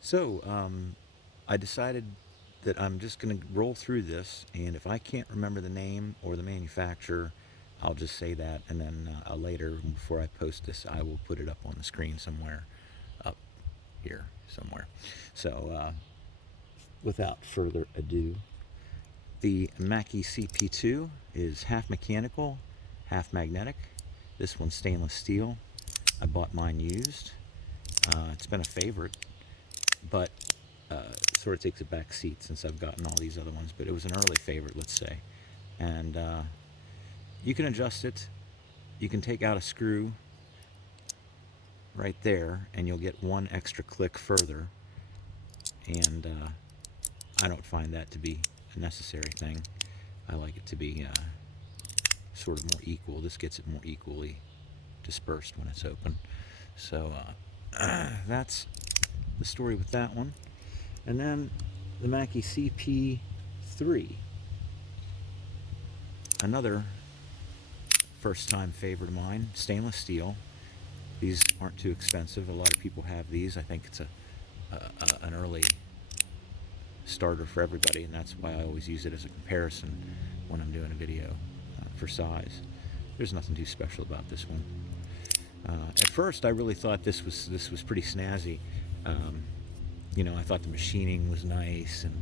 So, I decided that I'm just going to roll through this, and if I can't remember the name or the manufacturer, I'll just say that, and then later, before I post this, I will put it up on the screen somewhere, up here somewhere. So, without further ado, the Mackie CP2 is half mechanical, half magnetic. This one's stainless steel. I bought mine used. It's been a favorite, but sort of takes a back seat since I've gotten all these other ones, but it was an early favorite, let's say. And you can adjust it. You can take out a screw right there, and you'll get one extra click further. And I don't find that to be a necessary thing. I like it to be sort of more equal. This gets it more equally dispersed when it's open. So that's the story with that one. And then the Mackie CP3, another first-time favorite of mine, stainless steel. These aren't too expensive. A lot of people have these. I think it's an early starter for everybody, and that's why I always use it as a comparison when I'm doing a video for size. There's nothing too special about this one. At first, I really thought this was pretty snazzy. You know, I thought the machining was nice and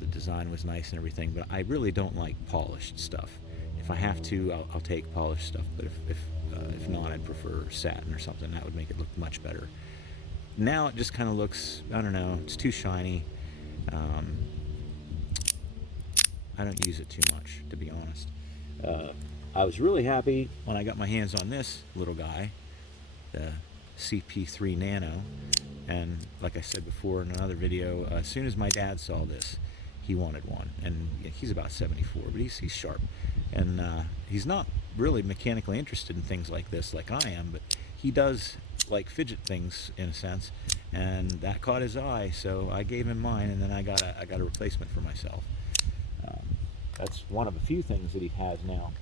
the design was nice and everything, but I really don't like polished stuff. If I have to, I'll take polished stuff, but if not, I'd prefer satin or something. That would make it look much better. Now it just kind of looks, I don't know, it's too shiny. I don't use it too much, to be honest. I was really happy when I got my hands on this little guy, the CP3 Nano. And like I said before in another video, as soon as my dad saw this, he wanted one. And he's about 74, but he's sharp. And he's not really mechanically interested in things like this like I am, but he does like fidget things in a sense. And that caught his eye, so I gave him mine, and then I got a replacement for myself. That's one of a few things that he has now.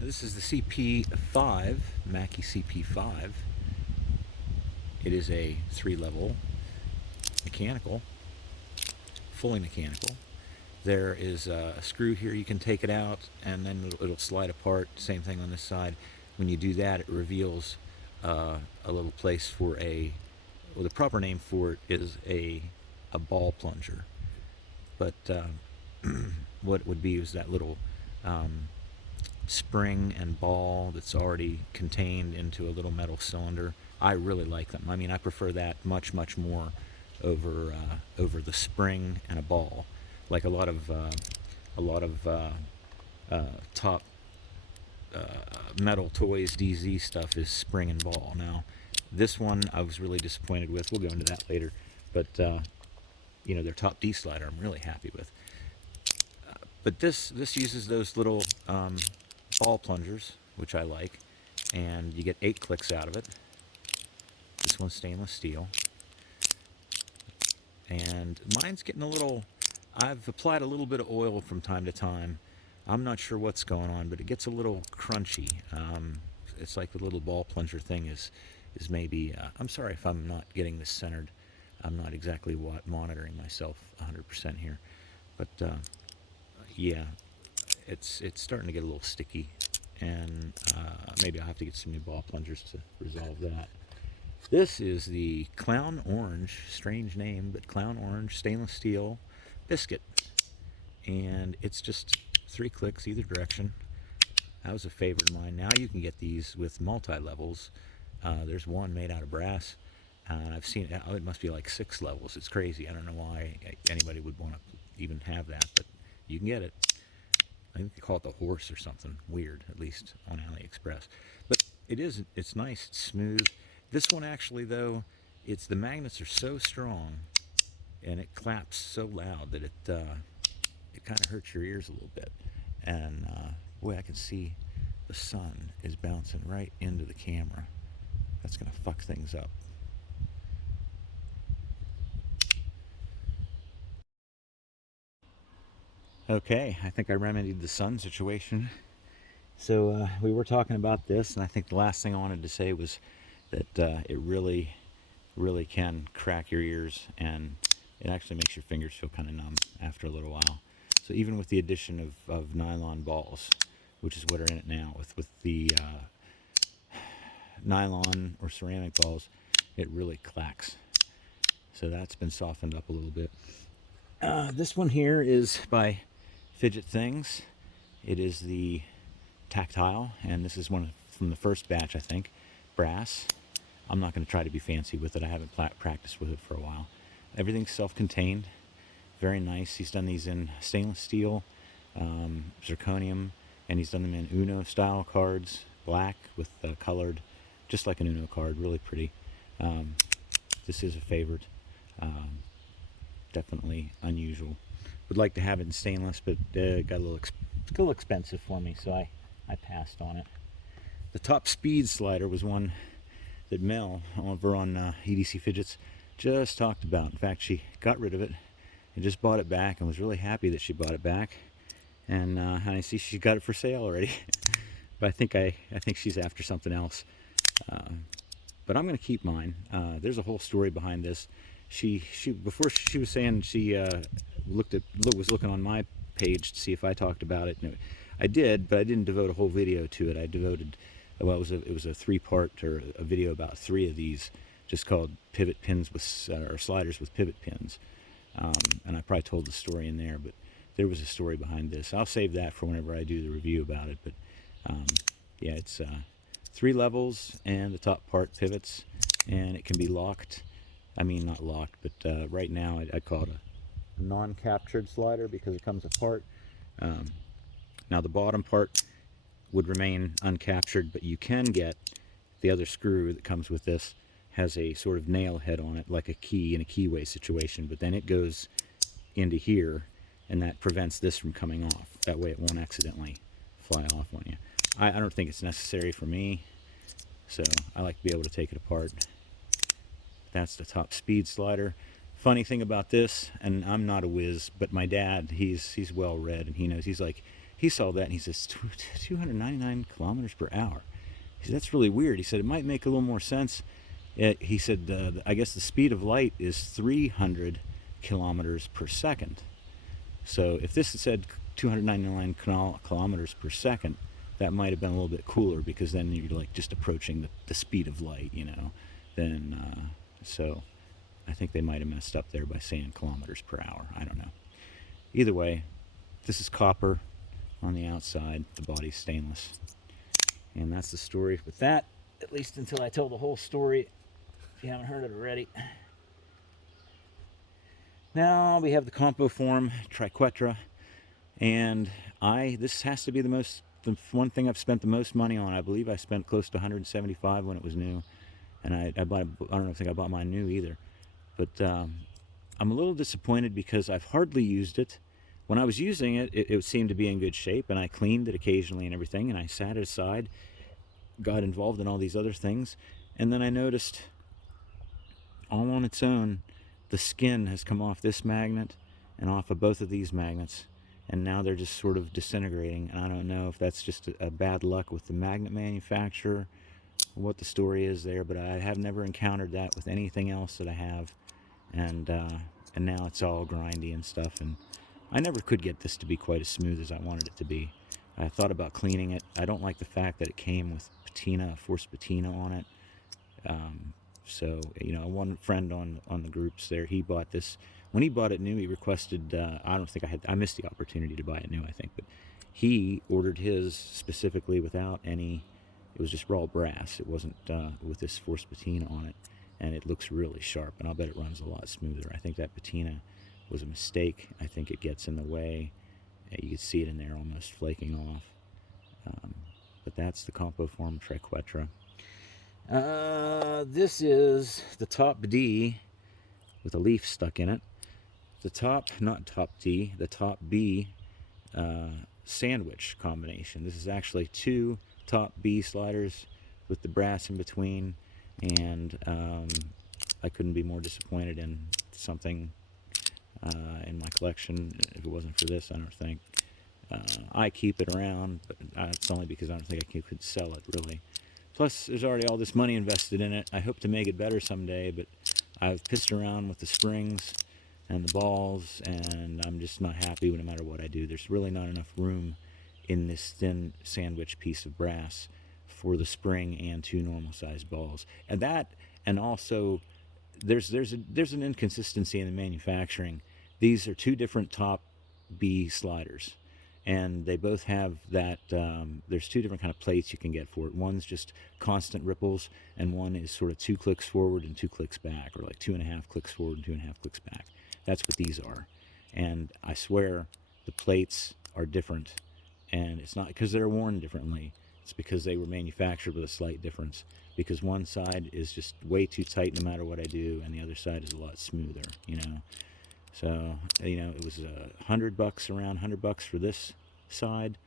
This is the CP5, Mackie CP5. It is a 3-level mechanical, fully mechanical. There is a screw here, you can take it out and then it'll slide apart. Same thing on this side. When you do that, it reveals a little place for well, the proper name for it is a ball plunger. But what it would be is that little spring and ball that's already contained into a little metal cylinder. I really like them. I mean, I prefer that much more over the spring and a ball. Like a lot of top metal toys, DZ stuff is spring and ball. Now, this one I was really disappointed with. We'll go into that later. But you know, their top D slider I'm really happy with. But this uses those little ball plungers, which I like, and you get 8 clicks out of it. This one's stainless steel. And mine's getting a little, I've applied a little bit of oil from time to time. I'm not sure what's going on, but it gets a little crunchy. It's like the little ball plunger thing is maybe, I'm sorry if I'm not getting this centered. I'm not exactly monitoring myself 100% here. But yeah, it's starting to get a little sticky. And maybe I'll have to get some new ball plungers to resolve that. This is the Clown Orange, strange name, but Clown Orange stainless steel biscuit. And it's just 3 clicks either direction. That was a favorite of mine. Now you can get these with multi-levels. There's one made out of brass. I've seen it, it must be like 6 levels. It's crazy. I don't know why anybody would want to even have that, but you can get it. I think they call it the horse or something weird, at least on AliExpress. But it's nice, it's smooth. This one actually, though, the magnets are so strong and it claps so loud that it kind of hurts your ears a little bit. And boy, I can see the sun is bouncing right into the camera. That's going to fuck things up. Okay, I think I remedied the sun situation. So we were talking about this, and I think the last thing I wanted to say was that it really really can crack your ears, and it actually makes your fingers feel kind of numb after a little while. So even with the addition of nylon balls, which is what are in it now, with the nylon or ceramic balls, it really clacks. So that's been softened up a little bit. This one here is by Fidget Things. It is the tactile, and this is one from the first batch, I think, brass. I'm not going to try to be fancy with it. I haven't practiced with it for a while. Everything's self-contained, very nice. He's done these in stainless steel, zirconium, and he's done them in Uno style cards, black with colored, just like an Uno card, really pretty. This is a favorite, definitely unusual. Would like to have it in stainless, but got a little expensive for me, so I passed on it. The top speed slider was one that Mel over on EDC Fidgets just talked about. In fact, she got rid of it and just bought it back, and was really happy that she bought it back. And I see she got it for sale already. But I think she's after something else. But I'm going to keep mine. There's a whole story behind this. She before she was saying she was looking on my page to see if I talked about it. And I did, but I didn't devote a whole video to it. I devoted, well, it was a 3-part or a video about 3 of these, just called pivot pins with or sliders with pivot pins. And I probably told the story in there, but there was a story behind this. I'll save that for whenever I do the review about it. But yeah, it's 3 levels and the top part pivots, and it can be locked. I mean, not locked, but right now I'd call it a non-captured slider because it comes apart. Now the bottom part would remain uncaptured, but you can get the other screw that comes with this has a sort of nail head on it, like a key in a keyway situation, but then it goes into here, and that prevents this from coming off. That way it won't accidentally fly off on you. I don't think it's necessary for me, so I like to be able to take it apart. That's the top speed slider. Funny thing about this, and I'm not a whiz, but my dad, he's well read, and he knows. He's like, he saw that and he says 299 kilometers per hour. He said, that's really weird. He said it might make a little more sense. He said I guess the speed of light is 300 kilometers per second. So if this had said 299 kilometers per second, that might have been a little bit cooler, because then you're like just approaching the speed of light, you know. Then so I think they might have messed up there by saying kilometers per hour. I don't know. Either way, this is copper on the outside, the body's stainless. And that's the story with that, at least until I tell the whole story, if you haven't heard it already. Now we have the compoform Triquetra, and this has to be the one thing I've spent the most money on. I believe I spent close to $175 when it was new, and I don't think I bought mine new either. But I'm a little disappointed because I've hardly used it. When I was using it, it seemed to be in good shape, and I cleaned it occasionally and everything, and I sat it aside, got involved in all these other things, and then I noticed, all on its own, the skin has come off this magnet and off of both of these magnets, and now they're just sort of disintegrating. And I don't know if that's just a bad luck with the magnet manufacturer, or what the story is there, but I have never encountered that with anything else that I have, and now it's all grindy and stuff, and I never could get this to be quite as smooth as I wanted it to be. I thought about cleaning it. I don't like the fact that it came with patina, forced patina on it. So, you know, one friend on the groups there, he bought this. When he bought it new, he requested, I missed the opportunity to buy it new, I think, but he ordered his specifically without any, it was just raw brass. It wasn't with this forced patina on it, and it looks really sharp, and I'll bet it runs a lot smoother. I think that patina was a mistake. I think it gets in the way. You can see it in there almost flaking off. But that's the compoform Triquetra. This is the top D with a leaf stuck in it. The top B sandwich combination. This is actually 2 top B sliders with the brass in between, and I couldn't be more disappointed in something in my collection if it wasn't for this. I don't think. I keep it around, but it's only because I don't think I could sell it, really. Plus, there's already all this money invested in it. I hope to make it better someday, but I've pissed around with the springs and the balls, and I'm just not happy no matter what I do. There's really not enough room in this thin sandwich piece of brass for the spring and two normal sized balls. And also there's an inconsistency in the manufacturing. These are two different top B sliders, and they both have that. There's two different kind of plates you can get for it. One's just constant ripples, and one is sort of 2 clicks forward and 2 clicks back, or like 2.5 clicks forward and 2.5 clicks back. That's what these are. And I swear the plates are different, and it's not because they're worn differently. It's because they were manufactured with a slight difference, because one side is just way too tight no matter what I do, and the other side is a lot smoother, you know. So, you know, it was $100, around $100 for this side,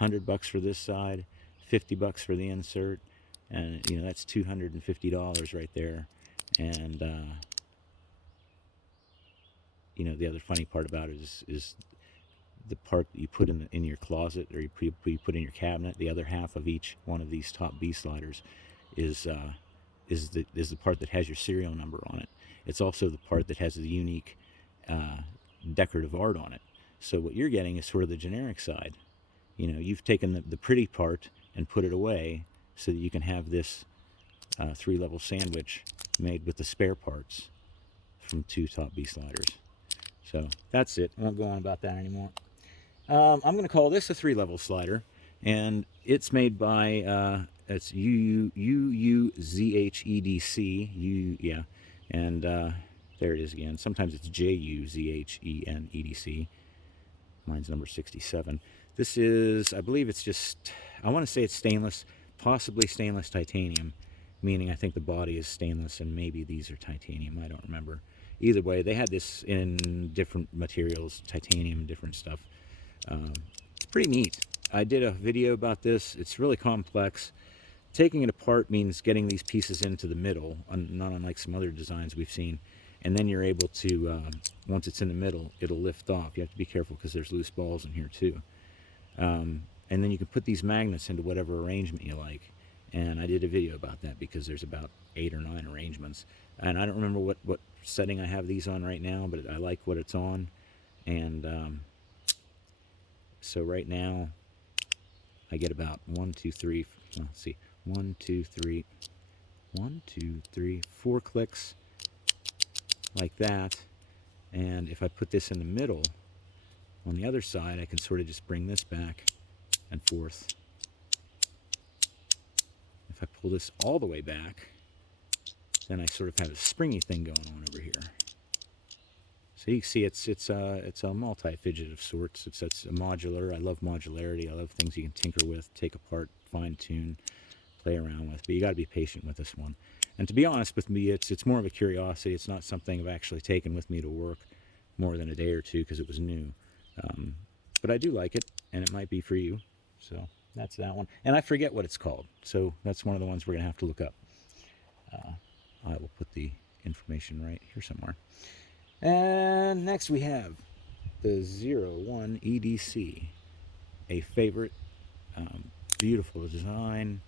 $100 for this side, $50 for the insert, and, you know, that's $250 right there. And, you know, the other funny part about it is the part that you put in your closet, or you put in your cabinet. The other half of each one of these top B sliders is the part that has your serial number on it. It's also the part that has the unique decorative art on it. So what you're getting is sort of the generic side. You know, you've taken the pretty part and put it away so that you can have this 3-level sandwich made with the spare parts from 2 top B sliders. So that's it. I won't go on about that anymore. I'm going to call this a 3-level slider, and it's made by it's UUZHEDC. Yeah, and there it is again. Sometimes it's JUZHENEDC. Mine's number 67. This is, I believe it's just, I want to say it's stainless, possibly stainless titanium, meaning I think the body is stainless and maybe these are titanium. I don't remember. Either way, they had this in different materials, titanium, different stuff. It's pretty neat. I did a video about this. It's really complex. Taking it apart means getting these pieces into the middle, not unlike some other designs we've seen. And then you're able to, once it's in the middle, it'll lift off. You have to be careful because there's loose balls in here too. And then you can put these magnets into whatever arrangement you like. And I did a video about that because there's about 8 or 9 arrangements. And I don't remember what setting I have these on right now, but I like what it's on. And so right now I get about 1, 2, 3, let's see, 1, 2, 3, 4 clicks like that. And if I put this in the middle on the other side, I can sort of just bring this back and forth. If I pull this all the way back, then I sort of have a springy thing going on over here. So you can see it's a multi-fidget of sorts. It's a modular. I love modularity. I love things you can tinker with, take apart, fine-tune, play around with. But you got to be patient with this one. And to be honest with me, it's more of a curiosity. It's not something I've actually taken with me to work more than a day or two because it was new. But I do like it, and it might be for you. So that's that one. And I forget what it's called. So that's one of the ones we're going to have to look up. I will put the information right here somewhere. And next we have the One EDC, a favorite, beautiful design.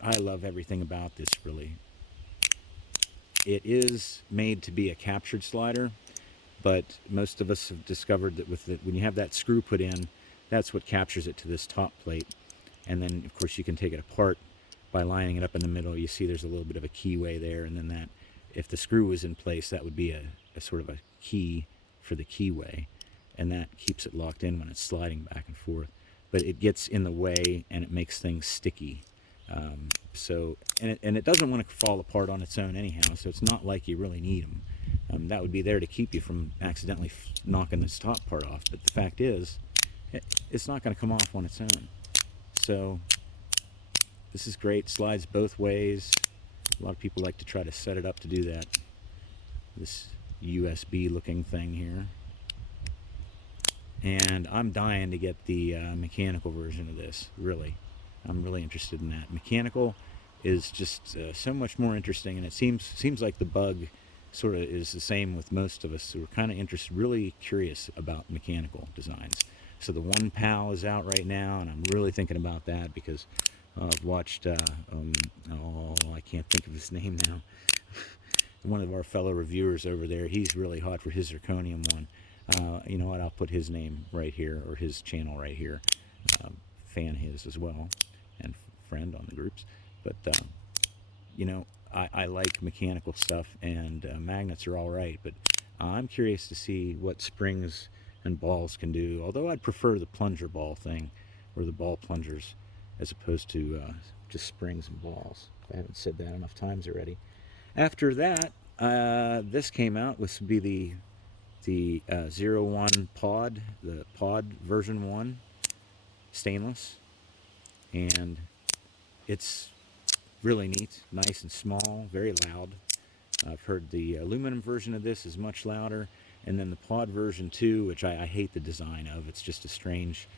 I love everything about this, really. It is made to be a captured slider, but most of us have discovered that when you have that screw put in, that's what captures it to this top plate. And then, of course, you can take it apart by lining it up in the middle. You see there's a little bit of a keyway there, and then that, if the screw was in place, that would be a sort of a key for the keyway, and that keeps it locked in when it's sliding back and forth. But it gets in the way, and it makes things sticky. And it doesn't want to fall apart on its own anyhow, so it's not like you really need them. That would be there to keep you from accidentally knocking this top part off. But the fact is, it's not going to come off on its own. So this is great. Slides both ways. A lot of people like to try to set it up to do that. This USB looking thing here. And I'm dying to get the mechanical version of this, really. I'm really interested in that. Mechanical is just so much more interesting, and it seems like the bug sort of is the same with most of us. So we're kind of really curious about mechanical designs. So the One PAL is out right now, and I'm really thinking about that because I've watched, I can't think of his name now, one of our fellow reviewers over there, he's really hot for his zirconium one. You know what? I'll put his name right here, or his channel right here. Fan his as well, and friend on the groups. But you know, I like mechanical stuff, and magnets are all right. But I'm curious to see what springs and balls can do. Although I'd prefer the plunger ball thing, or the ball plungers, as opposed to just springs and balls. I haven't said that enough times already. After that, this came out. This would be the 01 pod, the pod version 1 stainless, and it's really neat, nice and small, very loud. I've heard the aluminum version of this is much louder, and then the pod version 2, which I hate the design of. It's just a strange,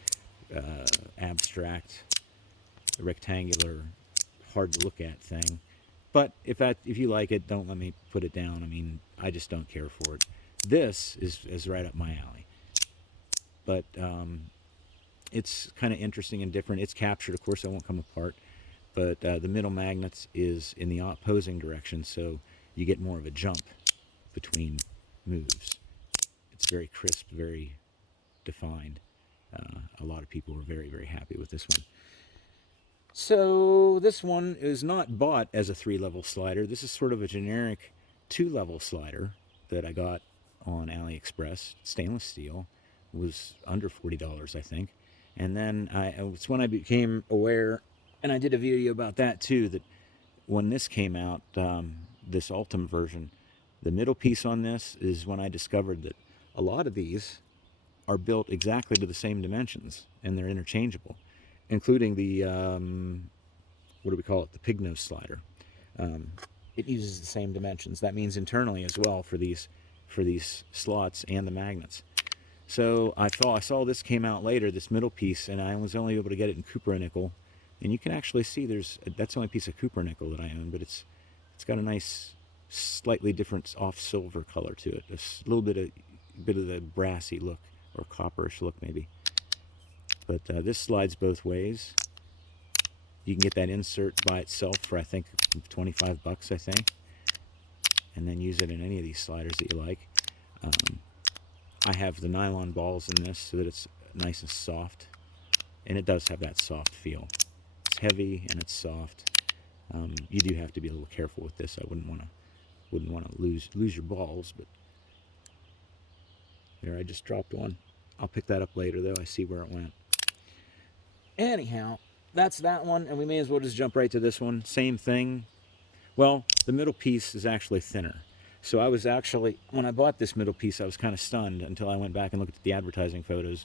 abstract, rectangular, hard to look at thing. But if you like it, don't let me put it down. I mean, I just don't care for it. This is right up my alley. But it's kind of interesting and different. It's captured, of course, it won't come apart. But the middle magnets is in the opposing direction, so you get more of a jump between moves. It's very crisp, very defined. A lot of people were very, very happy with this one. So this one is not bought as a 3-level slider. This is sort of a generic 2-level slider that I got on AliExpress. Stainless steel. Was under $40, I think. And then it's when I became aware, and I did a video about that too, that when this came out, this Ultim version, the middle piece on this is when I discovered that a lot of these are built exactly to the same dimensions, and they're interchangeable, including the, what do we call it, the Pignose Slider. It uses the same dimensions. That means internally as well for these slots and the magnets. So I saw this came out later, this middle piece, and I was only able to get it in Cupronickel. And you can actually see that's the only piece of Cupronickel that I own, but it's got a nice, slightly different off silver color to it. A little bit of the brassy look, or copperish look maybe. But this slides both ways. You can get that insert by itself for, I think, 25 bucks, I think. And then use it in any of these sliders that you like. I have the nylon balls in this so that it's nice and soft. And it does have that soft feel. It's heavy and it's soft. You do have to be a little careful with this. I wouldn't want to lose your balls, but there, I just dropped one. I'll pick that up later though. I see where it went. Anyhow, that's that one, and we may as well just jump right to this one. Same thing. Well, the middle piece is actually thinner. So I was actually, when I bought this middle piece, I was kind of stunned until I went back and looked at the advertising photos,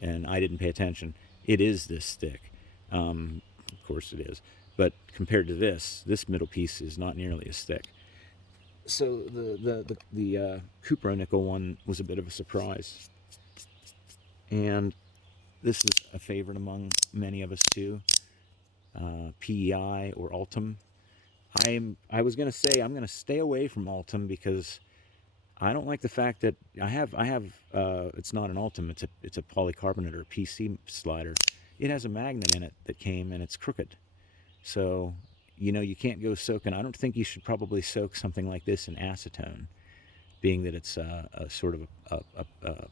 and I didn't pay attention. It is this thick. Of course it is. But compared to this middle piece is not nearly as thick. So the Cupronickel one was a bit of a surprise. And this is a favorite among many of us too. PEI or Ultim. I was going to say I'm going to stay away from Ultim because I don't like the fact that I have it's not an Ultim, it's a polycarbonate or a PC slider. It has a magnet in it that came, and it's crooked. So, you know, you can't go soaking. I don't think you should probably soak something like this in acetone, being that it's a sort of a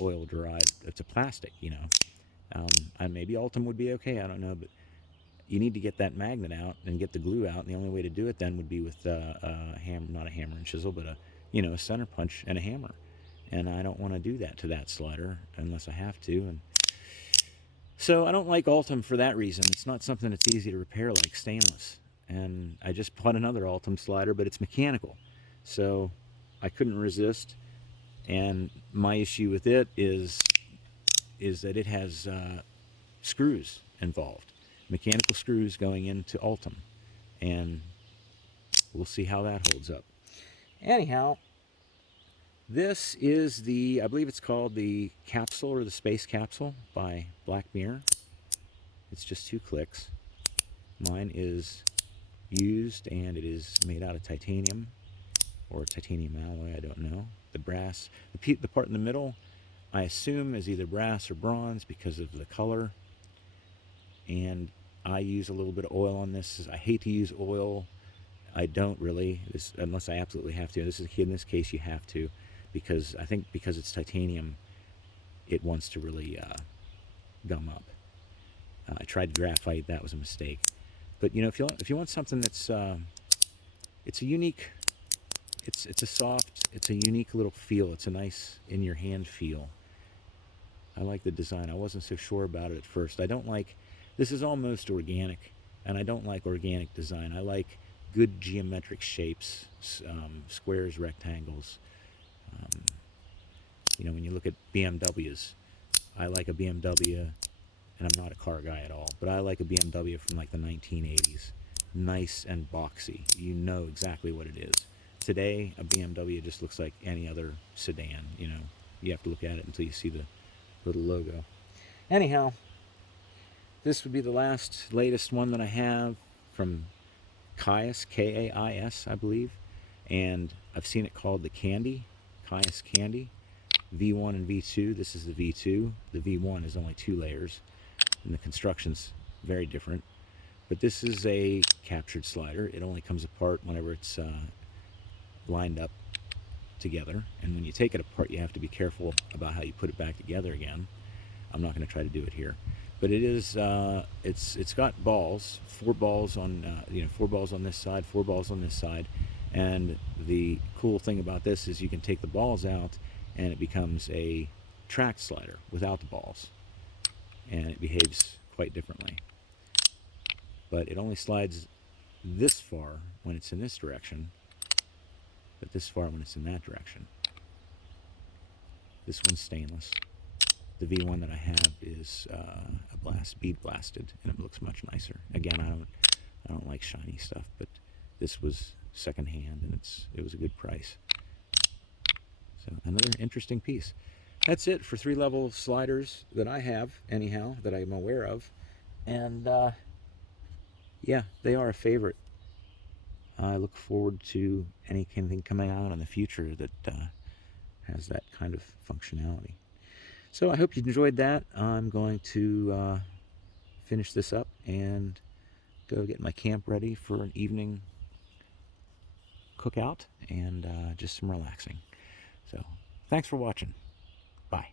oil derived. It's a plastic, you know. And maybe Ultim would be okay. I don't know, but you need to get that magnet out and get the glue out. And the only way to do it then would be with a hammer, not a hammer and chisel, but a center punch and a hammer. And I don't want to do that to that slider unless I have to. And so I don't like Ultim for that reason. It's not something that's easy to repair like stainless. And I just bought another Ultim slider, but it's mechanical. So I couldn't resist. And my issue with it is that it has screws involved. Mechanical screws going into Ultim. And we'll see how that holds up. Anyhow, this is I believe it's called the Capsule or the Space Capsule by Black Mirror. It's just 2 clicks. Mine is used, and it is made out of titanium or titanium alloy, I don't know. The brass, the part in the middle, I assume is either brass or bronze because of the color. And I use a little bit of oil on this. I hate to use oil I don't really, unless I absolutely have to. In this case, you have to, because I think because it's titanium, it wants to really gum up. I tried graphite; that was a mistake. But you know, if you want something that's it's a unique, it's a soft, it's a unique little feel. It's a nice in your hand feel. I like the design. I wasn't so sure about it at first. I don't like, this is almost organic, and I don't like organic design. I like good geometric shapes, squares, rectangles. Um, you know, when you look at BMWs, I like a BMW, and I'm not a car guy at all, but I like a BMW from like the 1980s. Nice and boxy. You know exactly what it is. Today, a BMW just looks like any other sedan, you know. You have to look at it until you see the little logo. Anyhow, this would be the latest one that I have from Kais, K-A-I-S, I believe. And I've seen it called the Candy, Kais Candy. V1 and V2. This is the V2. The V1 is only 2 layers, and the construction's very different. But this is a captured slider. It only comes apart whenever it's lined up together, and when you take it apart, you have to be careful about how you put it back together again. I'm not going to try to do it here, but it is it's got balls, 4 balls on 4 balls on this side, 4 balls on this side, and the cool thing about this is you can take the balls out and it becomes a tracked slider without the balls, and it behaves quite differently. But it only slides this far when it's in this direction, but this far when it's in that direction. This one's stainless. The V1 that I have is bead blasted, and it looks much nicer. Again, I don't like shiny stuff, but this was secondhand, and it was a good price. So another interesting piece. That's it for 3-level sliders that I have, anyhow, that I'm aware of, and yeah, they are a favorite. I look forward to anything coming out in the future that has that kind of functionality. So I hope you enjoyed that. I'm going to finish this up and go get my camp ready for an evening cookout and just some relaxing. So thanks for watching. Bye.